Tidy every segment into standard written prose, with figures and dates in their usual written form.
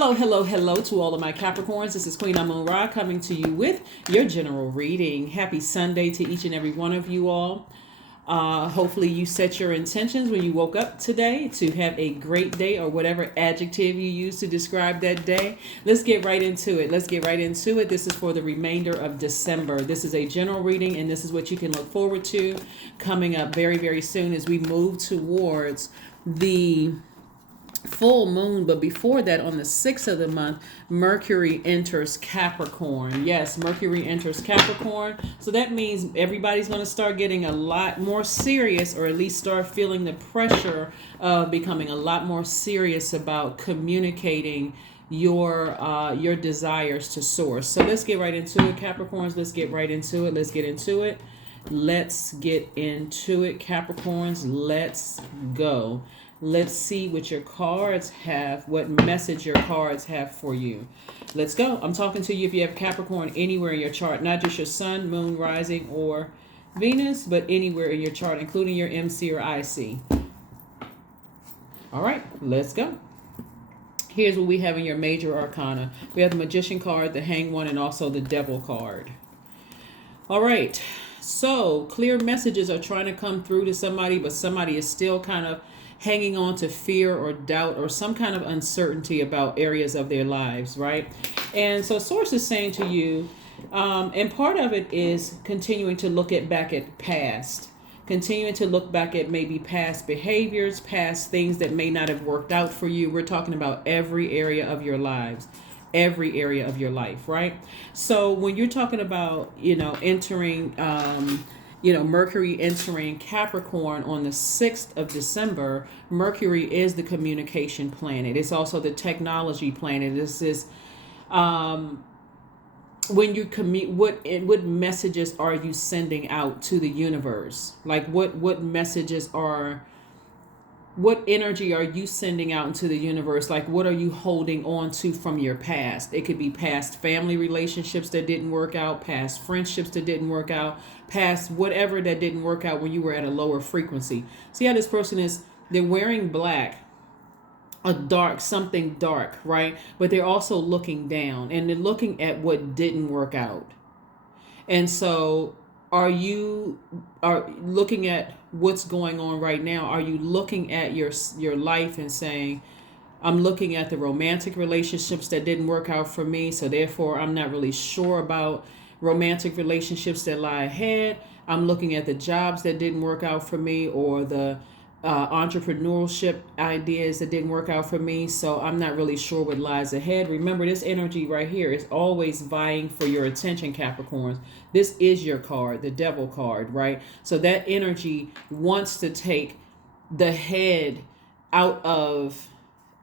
Hello to all of my Capricorns. This is Queen Amun Ra coming to you with your general reading. Happy Sunday to each and every one of you all. Hopefully you set your intentions when you woke up today to have a great day, or whatever adjective you use to describe that day. Let's get right into it. This is for the remainder of December. This is a general reading, and this is what you can look forward to coming up very, very soon as we move towards the full moon. But before that, on the 6th of the month, Mercury enters Capricorn. Yes, Mercury enters Capricorn. So that means everybody's going to start getting a lot more serious, or at least start feeling the pressure of becoming a lot more serious about communicating your desires to source. So let's get right into it, Capricorns. Let's get into it, Capricorns. Let's go. Let's see what your cards have, what message your cards have for you. Let's go. I'm talking to you if you have Capricorn anywhere in your chart, not just your sun, moon, rising, or Venus, but anywhere in your chart, including your MC or IC. All right, let's go. Here's what we have in your major arcana. We have the Magician card, the Hanged One, and also the Devil card. All right, so clear messages are trying to come through to somebody, but somebody is still kind of hanging on to fear or doubt or some kind of uncertainty about areas of their lives, right? And so Source is saying to you, and part of it is continuing to look back at past, continuing to look back at maybe past behaviors, past things that may not have worked out for you. We're talking about every area of your lives, every area of your life, right? So when you're talking about, entering, Mercury entering Capricorn on the 6th of December, Mercury is the communication planet. It's also the technology planet. This is when you what messages are you sending out to the universe? Like what energy are you sending out into the universe? Like, what are you holding on to from your past? It could be past family relationships that didn't work out, past friendships that didn't work out, past whatever that didn't work out when you were at a lower frequency. See how this person is, they're wearing black, something dark, right? But they're also looking down, and they're looking at what didn't work out. And so are looking at what's going on right now? Are you looking at your life and saying, I'm looking at the romantic relationships that didn't work out for me, so therefore I'm not really sure about romantic relationships that lie ahead. I'm looking at the jobs that didn't work out for me, or the entrepreneurship ideas that didn't work out for me, so I'm not really sure what lies ahead. Remember, this energy right here is always vying for your attention, Capricorns. This is your card, the Devil card, right? So that energy wants to take the head out of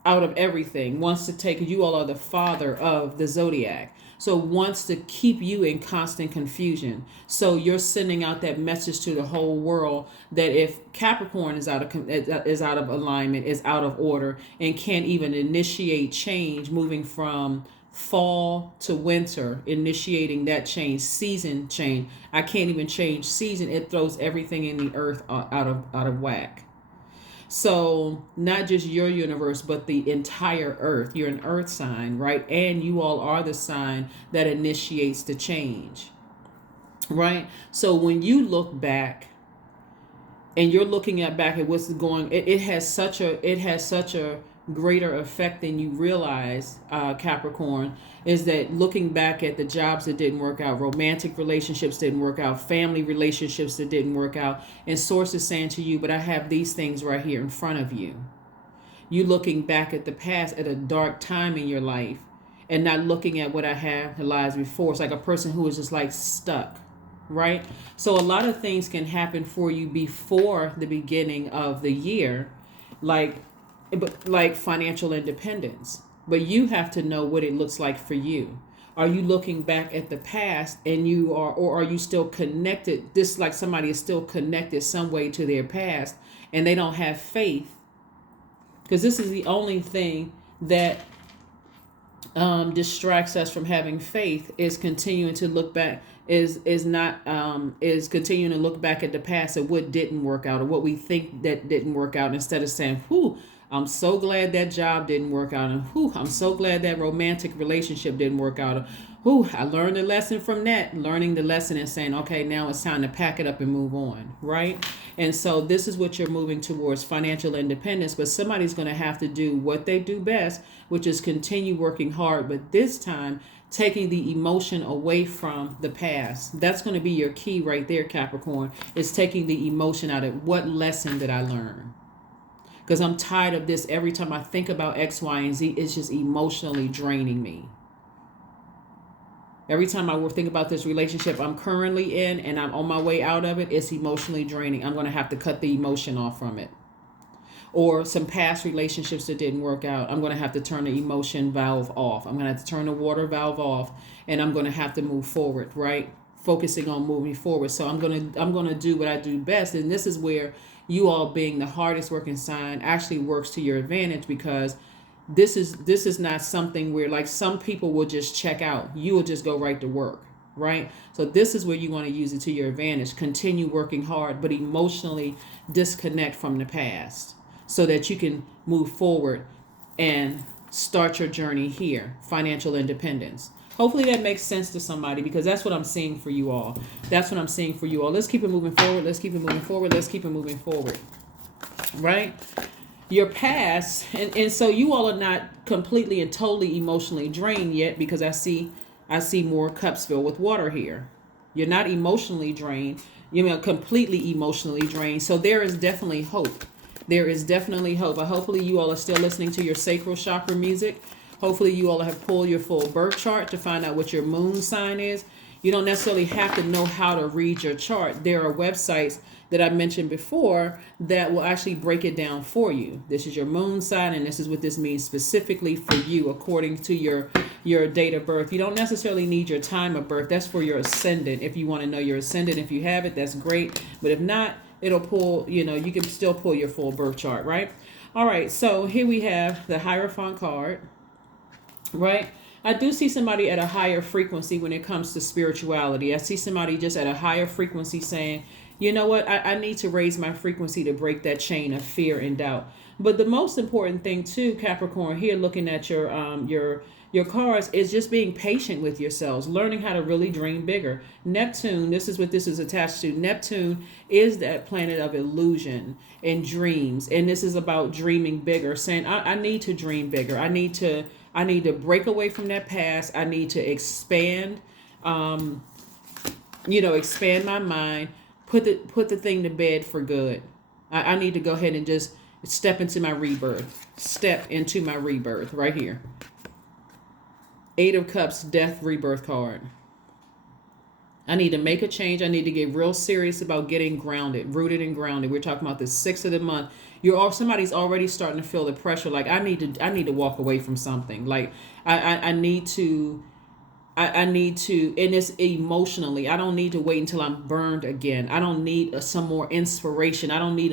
everything, wants to take, you all are the father of the Zodiac, so wants to keep you in constant confusion. So you're sending out that message to the whole world that if Capricorn is out of alignment, is out of order, and can't even initiate change, moving from fall to winter, initiating that change, season change. I can't even change season. It throws everything in the earth out of whack. So not just your universe, but the entire earth. You're an earth sign, right? And you all are the sign that initiates the change, right? So when you look back and you're looking back at what's going, it has such a greater effect than you realize, Capricorn, is that looking back at the jobs that didn't work out, romantic relationships didn't work out, family relationships that didn't work out, and Source is saying to you, but I have these things right here in front of you. You looking back at the past, at a dark time in your life, and not looking at what I have that lies before. It's like a person who is just like stuck, right? So a lot of things can happen for you before the beginning of the year, like financial independence. But you have to know what it looks like for you. Are you looking back at the past and or are you still connected? This, like somebody is still connected some way to their past and they don't have faith. Because this is the only thing that distracts us from having faith, is continuing to look back, is continuing to look back at the past of what didn't work out, or what we think that didn't work out, instead of saying, whew, I'm so glad that job didn't work out. And whew, I'm so glad that romantic relationship didn't work out. Whew, I learned a lesson from that. Learning the lesson and saying, okay, now it's time to pack it up and move on, right? And so this is what you're moving towards, financial independence. But somebody's going to have to do what they do best, which is continue working hard. But this time, taking the emotion away from the past. That's going to be your key right there, Capricorn, is taking the emotion out of what lesson did I learn? Because I'm tired of this. Every time I think about X, Y, and Z, it's just emotionally draining me. Every time I think about this relationship I'm currently in and I'm on my way out of it, it's emotionally draining. I'm going to have to cut the emotion off from it. Or some past relationships that didn't work out, I'm going to have to turn the emotion valve off. I'm going to have to turn the water valve off, and I'm going to have to move forward, right? Focusing on moving forward. So I'm going to do what I do best, and this is where you all being the hardest working sign actually works to your advantage, because this is not something where like some people will just check out. You will just go right to work, right? So this is where you want to use it to your advantage. Continue working hard, but emotionally disconnect from the past so that you can move forward and start your journey here, financial independence. Hopefully that makes sense to somebody, because that's what I'm seeing for you all. That's what I'm seeing for you all. Let's keep it moving forward. Let's keep it moving forward. Let's keep it moving forward, right? Your past, and so you all are not completely and totally emotionally drained yet, because I see more cups filled with water here. You're not emotionally drained. You're completely emotionally drained. So there is definitely hope. There is definitely hope. Hopefully you all are still listening to your sacral chakra music. Hopefully you all have pulled your full birth chart to find out what your moon sign is. You don't necessarily have to know how to read your chart. There are websites that I mentioned before that will actually break it down for you. This is your moon sign, and this is what this means specifically for you according to your date of birth. You don't necessarily need your time of birth. That's for your ascendant. If you want to know your ascendant, if you have it, that's great. But if not, it'll pull, you can still pull your full birth chart, right? All right, so here we have the hierophant card, right? I do see somebody at a higher frequency when it comes to spirituality. I see somebody just at a higher frequency saying, you know what, I need to raise my frequency to break that chain of fear and doubt. But the most important thing too, Capricorn, here looking at your cards, is just being patient with yourselves, learning how to really dream bigger. Neptune, this is what this is attached to. Neptune is that planet of illusion and dreams. And this is about dreaming bigger, saying, I need to dream bigger. I need to break away from that past. I need to expand, expand my mind, put the thing to bed for good. I need to go ahead and just step into my rebirth. Step into my rebirth right here. 8 of Cups, Death, Rebirth card. I need to make a change. I need to get real serious about getting grounded, rooted and grounded. We're talking about the 6th of the month. Somebody's already starting to feel the pressure. Like I need to walk away from something. Like I need to, and it's emotionally. I don't need to wait until I'm burned again. I don't need some more inspiration. I don't need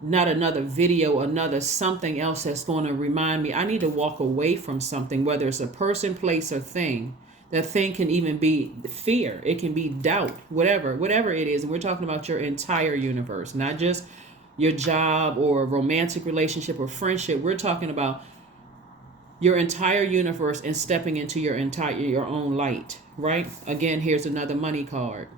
not another video, another something else that's going to remind me. I need to walk away from something, whether it's a person, place, or thing. That thing can even be fear. It can be doubt, whatever it is. And we're talking about your entire universe, not just your job or romantic relationship or friendship. We're talking about your entire universe and stepping into your own light, right? Again, here's another money card.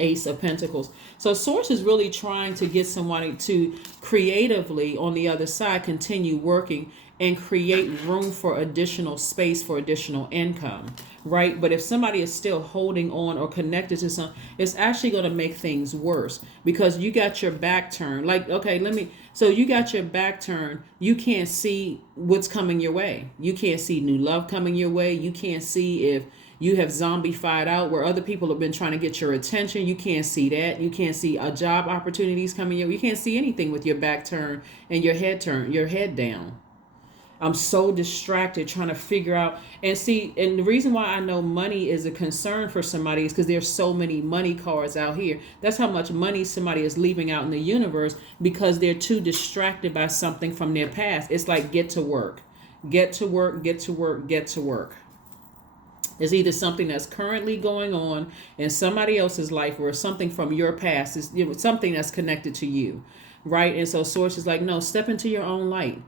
Ace of Pentacles. So Source is really trying to get somebody to creatively, on the other side, continue working and create room for additional space for additional income, right? But if somebody is still holding on or connected to something, it's actually going to make things worse, because you got your back turned. Like, okay, so you got your back turned. You can't see what's coming your way. You can't see new love coming your way. You can't see if you have zombified out where other people have been trying to get your attention. You can't see that. You can't see job opportunities coming your way. You can't see anything with your back turned and your head down. I'm so distracted trying to figure out and the reason why I know money is a concern for somebody is because there's so many money cards out here. That's how much money somebody is leaving out in the universe, because they're too distracted by something from their past. It's like, get to work, get to work, get to work, get to work. It's either something that's currently going on in somebody else's life or something from your past. It's something that's connected to you. right? And so source is like, no, step into your own light.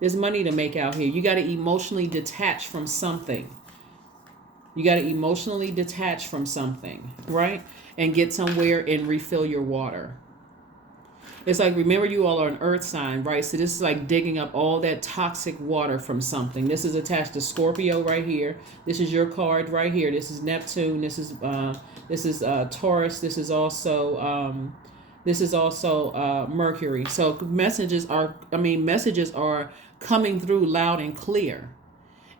There's money to make out here. You got to emotionally detach from something. You got to emotionally detach from something, right? And get somewhere and refill your water. It's like, remember, you all are an earth sign, right? So this is like digging up all that toxic water from something. This is attached to Scorpio right here. This is your card right here. This is Neptune. This is Taurus. This is also Mercury. So messages are coming through loud and clear.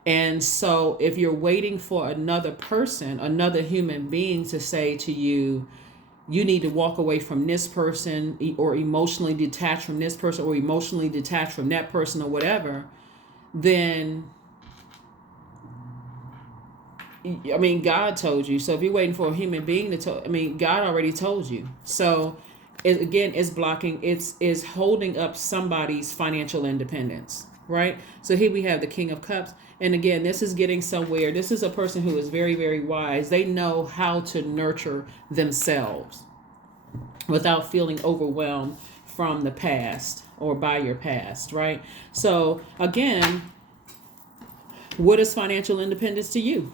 And so if you're waiting for another person, another human being to say to you, you need to walk away from this person, or emotionally detach from this person, or emotionally detach from that person, or whatever, then, God told you. So if you're waiting for a human being to God already told you. So it's blocking, it's holding up somebody's financial independence, right? So here we have the King of Cups. And again, this is getting somewhere. This is a person who is very, very wise. They know how to nurture themselves without feeling overwhelmed from the past or by your past, right? So again, what is financial independence to you?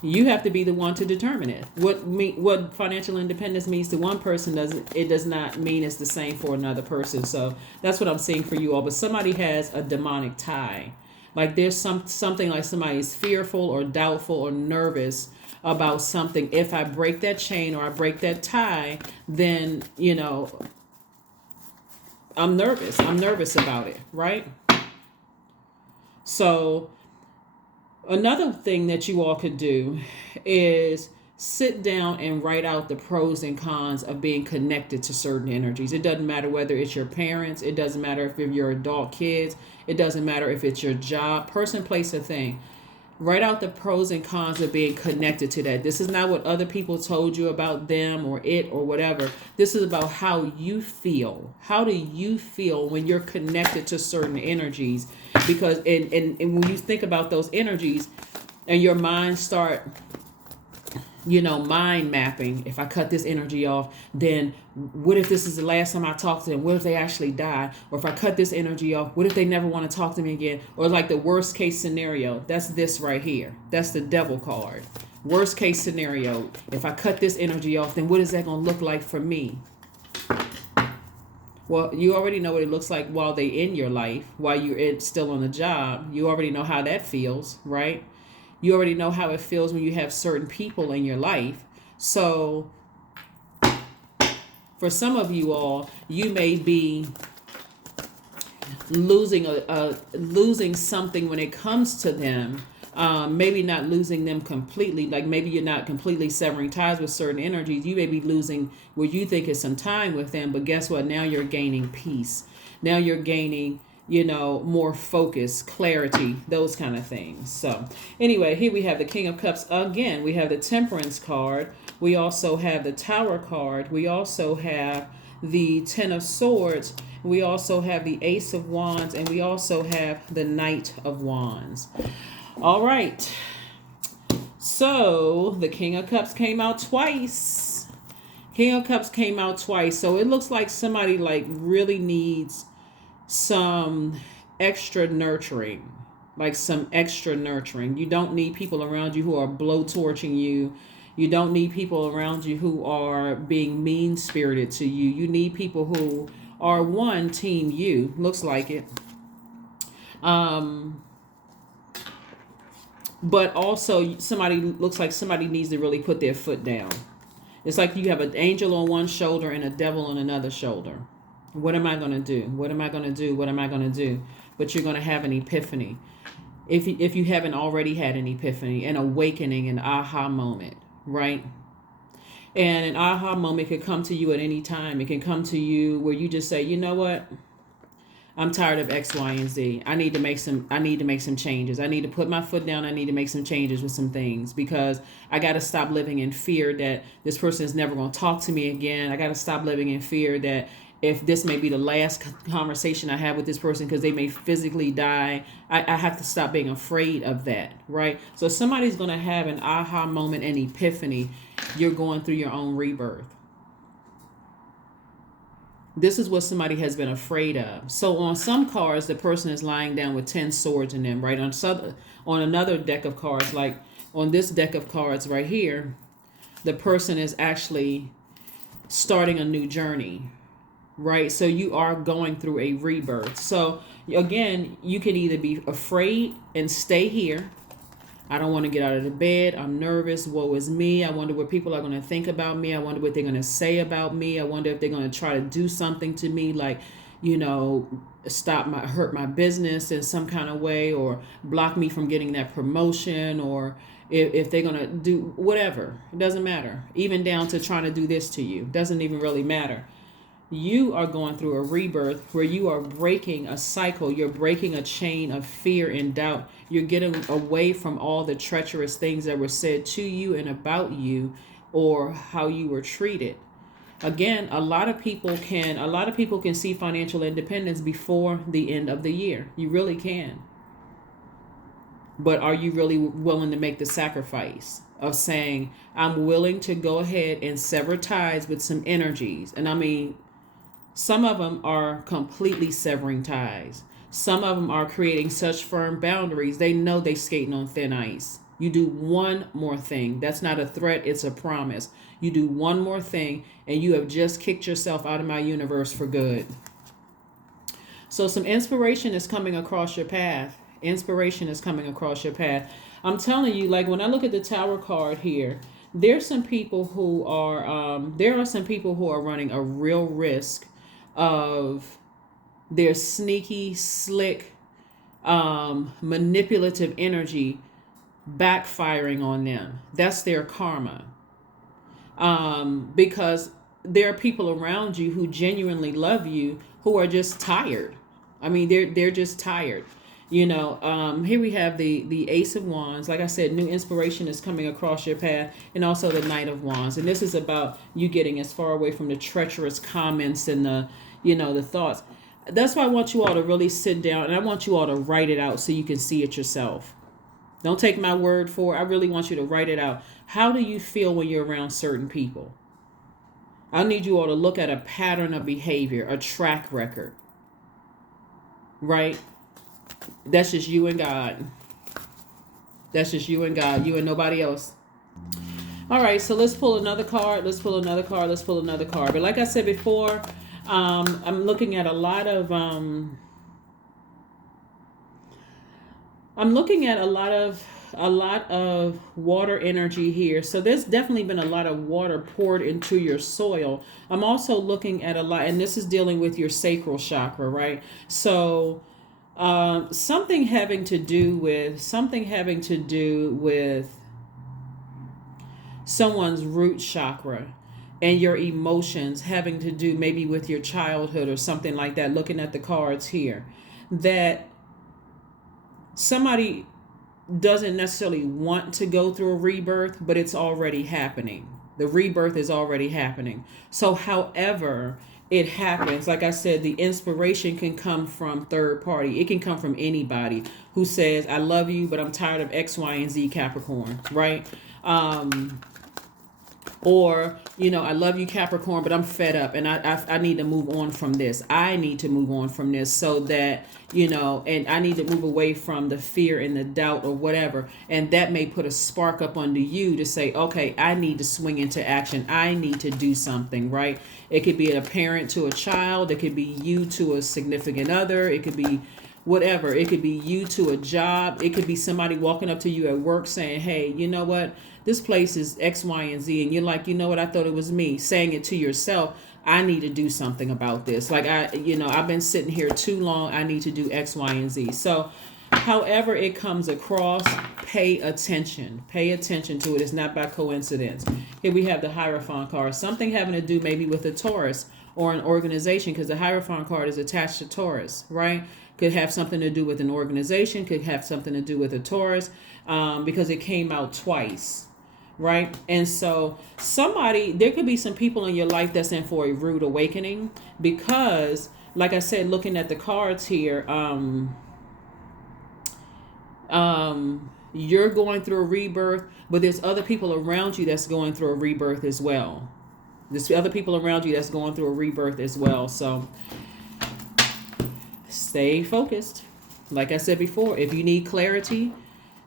You have to be the one to determine it. What financial independence means to one person does not mean it's the same for another person. So that's what I'm seeing for you all. But somebody has a demonic tie. Like there's something like somebody's fearful or doubtful or nervous about something. If I break that chain or I break that tie, then, I'm nervous. I'm nervous about it, right? So another thing that you all could do is sit down and write out the pros and cons of being connected to certain energies. It doesn't matter whether it's your parents. It doesn't matter if you're your adult kids. It doesn't matter if it's your job, person, place, or thing. Write out the pros and cons of being connected to that. This is not what other people told you about them or it or whatever. This is about how you feel. How do you feel when you're connected to certain energies? Because and when you think about those energies and your mind start, mind mapping. If I cut this energy off, then what if this is the last time I talk to them? What if they actually die? Or if I cut this energy off, what if they never want to talk to me again? Or like the worst case scenario, that's this right here. That's the devil card. Worst case scenario, if I cut this energy off, then what is that going to look like for me? Well, you already know what it looks like while they're in your life, while you're still on the job. You already know how that feels, right? You already know how it feels when you have certain people in your life. So for some of you all, you may be losing something when it comes to them. Maybe not losing them completely. Like maybe you're not completely severing ties with certain energies. You may be losing what you think is some time with them. But guess what? Now you're gaining peace. Now you're gaining more focus, clarity, those kind of things. So anyway, here we have the King of Cups again. We have the Temperance card. We also have the Tower card. We also have the Ten of Swords. We also have the Ace of Wands, and we also have the Knight of Wands. All right. So the King of Cups came out twice. King of Cups came out twice. So it looks like somebody really needs some extra nurturing, You don't need people around you who are blowtorching you. You don't need people around you who are being mean-spirited to you. You need people who are team you. Looks like it. But also looks like somebody needs to really put their foot down. It's like you have an angel on one shoulder and a devil on another shoulder. What am I going to do? What am I going to do? What am I going to do? But you're going to have an epiphany. If you haven't already had an epiphany, an awakening, an aha moment, right? And an aha moment could come to you at any time. It can come to you where you just say, you know what? I'm tired of X, Y, and Z. I need to make some changes. I need to put my foot down. I need to make some changes with some things because I got to stop living in fear that this person is never going to talk to me again. I got to stop living in fear that if this may be the last conversation I have with this person because they may physically die, I have to stop being afraid of that, right? So somebody's going to have an aha moment, an epiphany. You're going through your own rebirth. This is what somebody has been afraid of. So on some cards, the person is lying down with 10 swords in them, right? On another deck of cards, like on this deck of cards right here, the person is actually starting a new journey, right? So you are going through a rebirth. So again, you can either be afraid and stay here. I don't want to get out of the bed. I'm nervous. Woe is me. I wonder what people are going to think about me. I wonder what they're going to say about me. I wonder if they're going to try to do something to me, like, hurt my business in some kind of way, or block me from getting that promotion, or if they're going to do whatever. It doesn't matter. Even down to trying to do this to you. Doesn't even really matter. You are going through a rebirth where you are breaking a cycle. You're breaking a chain of fear and doubt. You're getting away from all the treacherous things that were said to you and about you, or how you were treated. Again, a lot of people can see financial independence before the end of the year. You really can. But are you really willing to make the sacrifice of saying, I'm willing to go ahead and sever ties with some energies? And I mean, some of them are completely severing ties. Some of them are creating such firm boundaries, they know they're skating on thin ice. You do one more thing. That's not a threat, it's a promise. You do one more thing, and you have just kicked yourself out of my universe for good. So some inspiration is coming across your path. Inspiration is coming across your path. I'm telling you, like when I look at the Tower card here, there are some people who are running a real risk of their sneaky, slick, manipulative energy backfiring on them. That's their karma. Because there are people around you who genuinely love you who are just tired. I mean, they're just tired. Here we have the Ace of Wands. Like I said, new inspiration is coming across your path, and also the Knight of Wands. And this is about you getting as far away from the treacherous comments and the thoughts. That's why I want you all to really sit down, and I want you all to write it out so you can see it yourself. Don't take my word for it. I really want you to write it out. How do you feel when you're around certain people? I need you all to look at a pattern of behavior, a track record. Right? That's just you and God. That's just you and God. You and nobody else. All right, so let's pull another card. Let's pull another card. Let's pull another card. But like I said before, I'm looking at a lot of water energy here. So there's definitely been a lot of water poured into your soil. I'm also looking at a lot, and this is dealing with your sacral chakra, right? So something having to do with someone's root chakra, and your emotions having to do maybe with your childhood or something like that. Looking at the cards here, that somebody doesn't necessarily want to go through a rebirth, but it's already happening. The rebirth is already happening. So however it happens, like I said, the inspiration can come from third party. It can come from anybody who says, I love you, but I'm tired of X, Y, and Z, Capricorn, right? Or, I love you, Capricorn, but I'm fed up, and I need to move on from this. I need to move on from this so that, and I need to move away from the fear and the doubt or whatever. And that may put a spark up under you to say, okay, I need to swing into action. I need to do something, right? It could be a parent to a child. It could be you to a significant other. It could be whatever. It could be you to a job. It could be somebody walking up to you at work saying, hey, you know what? This place is X, Y, and Z. And you're like, you know what? I thought it was me. Saying it to yourself, I need to do something about this. Like, I've been sitting here too long. I need to do X, Y, and Z. So however it comes across, pay attention. Pay attention to it. It's not by coincidence. Here we have the Hierophant card. Something having to do maybe with a Taurus or an organization, because the Hierophant card is attached to Taurus, right? Could have something to do with an organization, could have something to do with a Taurus, because it came out twice, right? And so there could be some people in your life that's in for a rude awakening, because, like I said, looking at the cards here, you're going through a rebirth, but there's other people around you that's going through a rebirth as well. There's other people around you that's going through a rebirth as well. So stay focused. Like I said before, if you need clarity,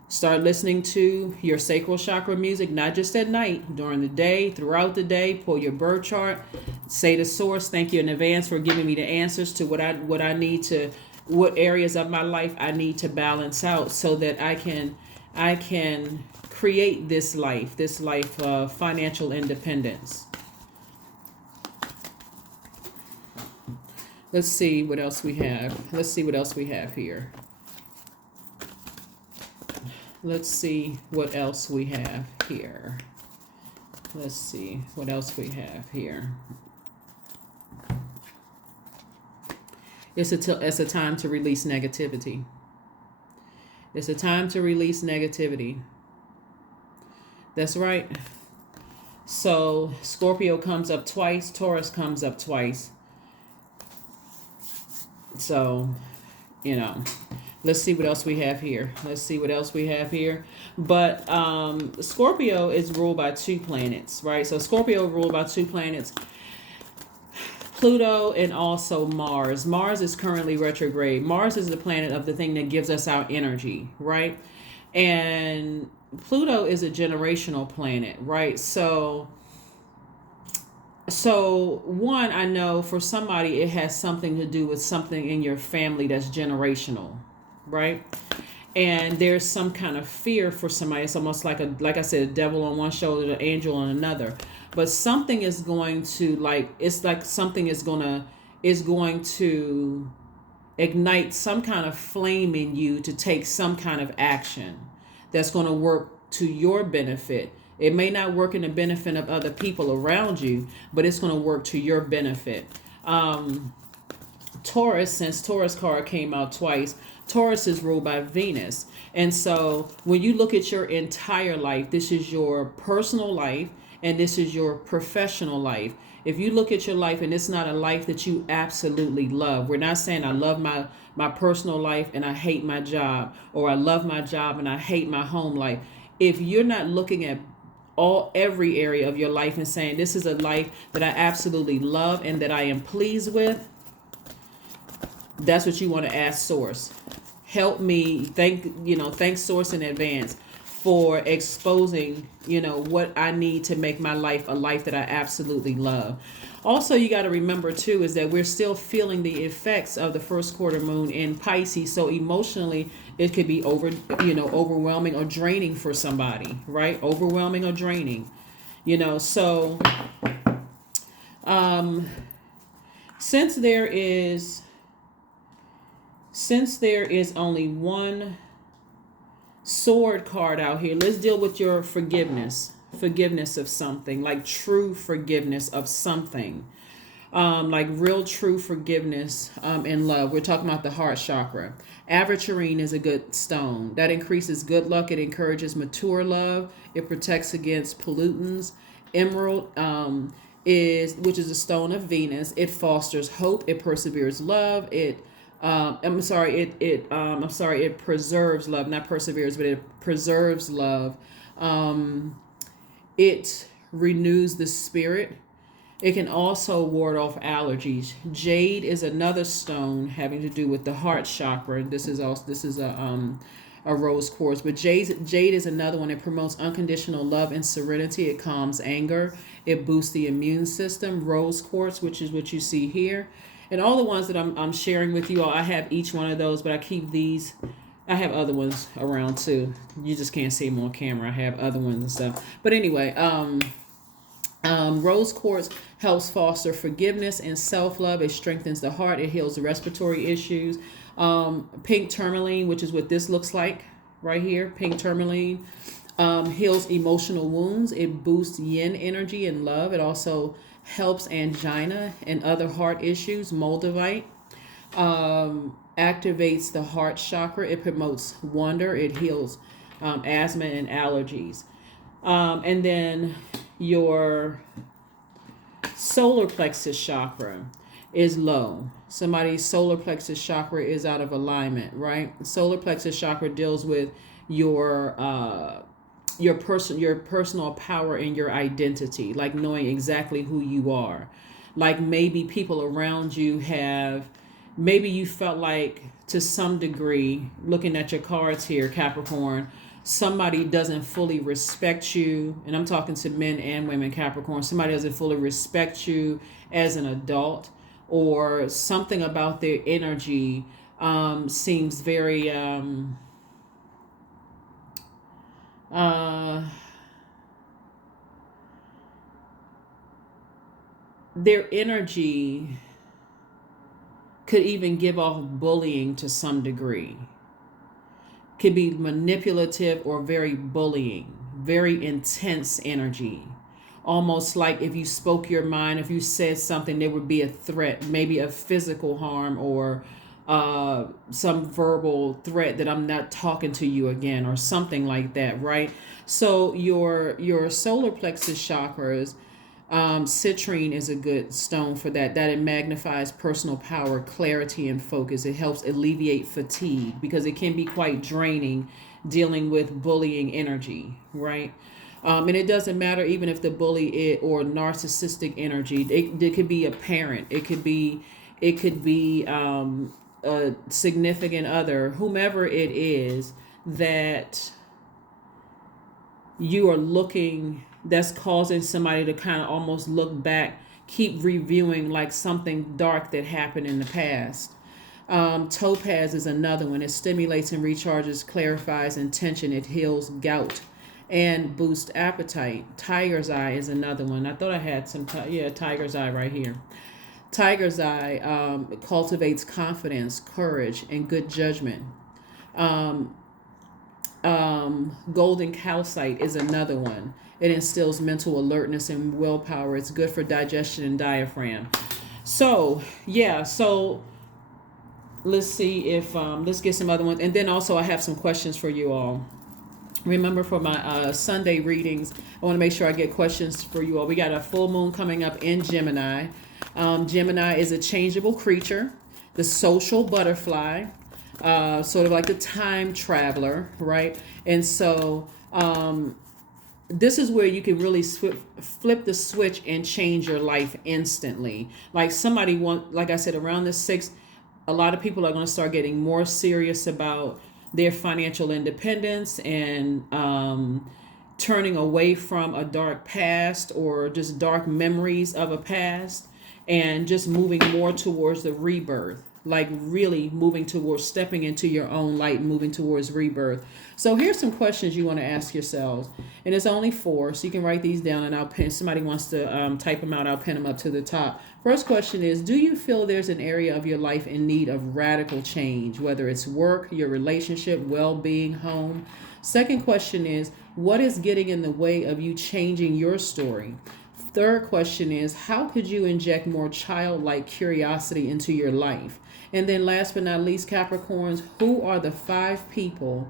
start listening to your sacral chakra music, not just at night, during the day, throughout the day. Pull your birth chart. Say to source, thank you in advance for giving me the answers to what I need to, what areas of my life I need to balance out, so that I can create this life of financial independence. Let's see what else we have. Let's see what else we have here. Let's see what else we have here. Let's see what else we have here. It's a time to release negativity. It's a time to release negativity. That's right. So Scorpio comes up twice. Taurus comes up twice. So, let's see what else we have here. But Scorpio is ruled by 2 planets, right? So Scorpio ruled by 2 planets, Pluto and also Mars. Mars is currently retrograde. Mars is the planet of the thing that gives us our energy, right? And Pluto is a generational planet, right? So one, I know for somebody it has something to do with something in your family that's generational, right? And there's some kind of fear for somebody. It's almost like I said, a devil on one shoulder, an angel on another. But something is going to something is going to ignite some kind of flame in you to take some kind of action that's going to work to your benefit. It may not work in the benefit of other people around you, but it's going to work to your benefit. Taurus, since Taurus card came out twice, Taurus is ruled by Venus. And so when you look at your entire life, this is your personal life and this is your professional life. If you look at your life and it's not a life that you absolutely love, we're not saying I love my personal life and I hate my job, or I love my job and I hate my home life. If you're not looking at every area of your life and saying this is a life that I absolutely love and that I am pleased with, that's what you want to ask Source. Help me. Thank Source in advance for exposing, what I need to make my life a life that I absolutely love. Also, you got to remember too, is that we're still feeling the effects of the first quarter moon in Pisces. So emotionally, it could be overwhelming or draining for somebody, right? Overwhelming or draining, so, since there is only one sword card out here, let's deal with your forgiveness of something, like true forgiveness of something, like real true forgiveness in love. We're talking about the heart chakra. Aventurine is a good stone that increases good luck. It encourages mature love. It protects against pollutants. Emerald which is a stone of Venus. It fosters hope. It perseveres love. It preserves love, not perseveres, but it preserves love. It renews the spirit. It can also ward off allergies. Jade is another stone having to do with the heart chakra. This is a rose quartz, but jade is another one. It promotes unconditional love and serenity. It calms anger. It boosts the immune system. Rose quartz, which is what you see here. And all the ones that I'm sharing with you all, I have each one of those, but I keep these. I have other ones around too. You just can't see them on camera. I have other ones and stuff. But anyway, rose quartz helps foster forgiveness and self-love. It strengthens the heart. It heals the respiratory issues. Pink tourmaline, which is what this looks like right here. Pink tourmaline heals emotional wounds. It boosts yin energy and love. It also helps angina and other heart issues. Moldavite activates the heart chakra. It promotes wonder. It heals asthma and allergies. And then your solar plexus chakra is low. Somebody's solar plexus chakra is out of alignment, right? Solar plexus chakra deals with your your personal power and your identity, like knowing exactly who you are. Like maybe people around you have, maybe you felt like to some degree, looking at your cards here, Capricorn, somebody doesn't fully respect you, and I'm talking to men and women, Capricorn. Somebody doesn't fully respect you as an adult, or something about their energy seems very uh, their energy could even give off bullying to some degree. Could be manipulative or very bullying, very intense energy. Almost like if you spoke your mind, if you said something, there would be a threat, maybe a physical harm, or some verbal threat that I'm not talking to you again, or something like that, right? So your solar plexus chakras, citrine is a good stone for that. That it magnifies personal power, clarity, and focus. It helps alleviate fatigue because it can be quite draining dealing with bullying energy, right? And it doesn't matter even if the bully or narcissistic energy. It could be a parent. It could be a significant other, whomever it is that you are looking, that's causing somebody to kind of almost look back, keep reviewing like something dark that happened in the past. Topaz is another one. It stimulates and recharges, clarifies intention. It heals gout and boosts appetite. Tiger's eye is another one. I thought I had some, tiger's eye right here. Tiger's eye cultivates confidence, courage, and good judgment. Um, Golden calcite is another one. It instills mental alertness and willpower. It's good for digestion and diaphragm. So yeah, so let's see if let's get some other ones, and then also I have some questions for you all. Remember, for my Sunday readings, I want to make sure I get questions for you all. We got a full moon coming up in Gemini. Gemini is a changeable creature, the social butterfly, sort of like the time traveler, right? And so this is where you can really flip the switch and change your life instantly. Like somebody like I said, around the 6th, a lot of people are going to start getting more serious about their financial independence and turning away from a dark past or just dark memories of a past, and just moving more towards the rebirth, like really moving towards stepping into your own light, moving towards rebirth. So here's some questions you want to ask yourselves, and it's only 4, so you can write these down, and I'll pin. Somebody wants to type them out, I'll pin them up to the top. First question is, do you feel there's an area of your life in need of radical change, whether it's work, your relationship, well-being, home? Second question is, what is getting in the way of you changing your story? Third question is, how could you inject more childlike curiosity into your life? And then last but not least, Capricorns, who are the 5 people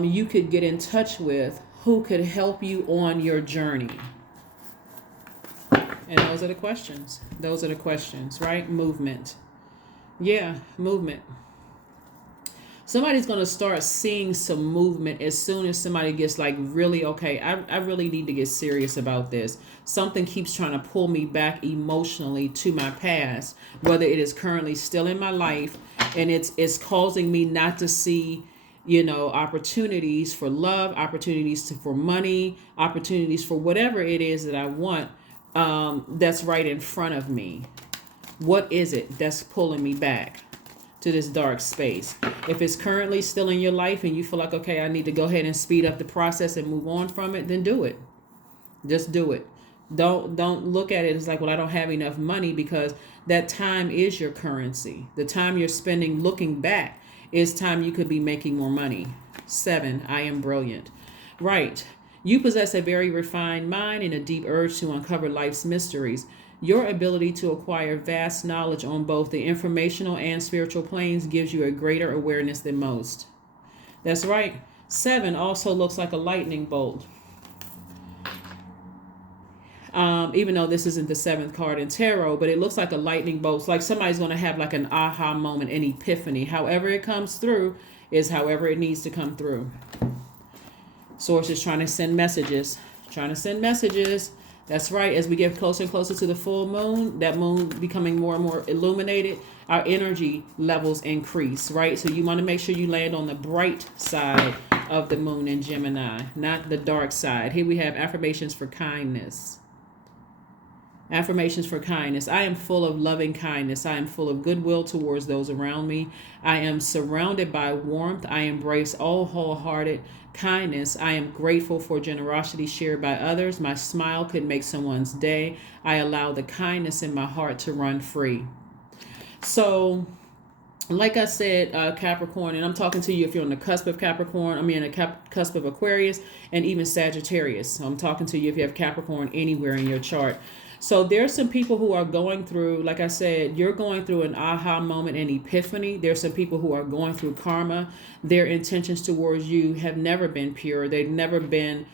you could get in touch with who could help you on your journey? And those are the questions. Those are the questions, right? Movement. Yeah, movement. Somebody's going to start seeing some movement as soon as somebody gets like, really, okay, I really need to get serious about this. Something keeps trying to pull me back emotionally to my past, whether it is currently still in my life and it's causing me not to see, opportunities for love, opportunities for money, opportunities for whatever it is that I want, that's right in front of me. What is it that's pulling me back to this dark space? If it's currently still in your life and you feel like, okay, I need to go ahead and speed up the process and move on from it, then do it. Just do it. Don't look at it as like, well, I don't have enough money, because that time is your currency. The time you're spending looking back is time you could be making more money. 7, I am brilliant. Right. You possess a very refined mind and a deep urge to uncover life's mysteries. Your ability to acquire vast knowledge on both the informational and spiritual planes gives you a greater awareness than most. That's right. 7 also looks like a lightning bolt. Even though this isn't the 7th card in tarot, but it looks like a lightning bolt. It's like somebody's going to have like an aha moment, an epiphany. However it comes through is however it needs to come through. Source is trying to send messages. Trying to send messages. That's right. As we get closer and closer to the full moon, that moon becoming more and more illuminated, our energy levels increase, right? So you want to make sure you land on the bright side of the moon in Gemini, not the dark side. Here we have affirmations for kindness. Affirmations for kindness. I am full of loving kindness. I am full of goodwill towards those around me. I am surrounded by warmth. I embrace all wholehearted kindness. I am grateful for generosity shared by others. My smile could make someone's day. I allow the kindness in my heart to run free. So, like I said, Capricorn, and I'm talking to you if you're on the cusp of Capricorn, cusp of Aquarius, and even Sagittarius. So I'm talking to you if you have Capricorn anywhere in your chart. So there's some people who are going through, like I said, you're going through an aha moment and epiphany. There's some people who are going through karma. Their intentions towards you have never been pure. They've never been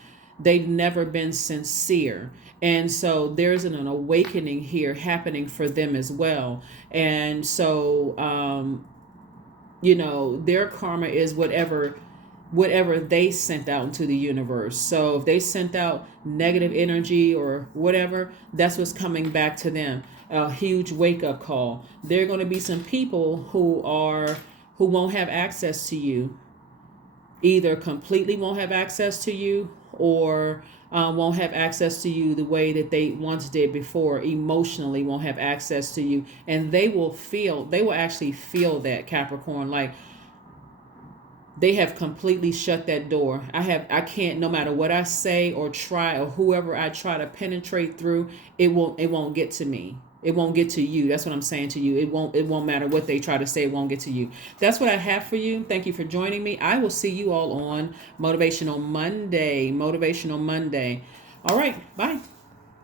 sincere. And so there's an awakening here happening for them as well. And so, their karma is whatever they sent out into the universe. So if they sent out negative energy or whatever, that's what's coming back to them. A huge wake-up call. There are going to be some people who won't have access to you. Either completely won't have access to you, or won't have access to you the way that they once did before. Emotionally won't have access to you. And they will actually feel that, Capricorn, like they have completely shut that door. I can't, no matter what I say or try, or whoever I try to penetrate through, it won't get to me. It won't get to you. That's what I'm saying to you. It won't matter what they try to say, it won't get to you. That's what I have for you. Thank you for joining me. I will see you all on Motivational Monday. All right. Bye.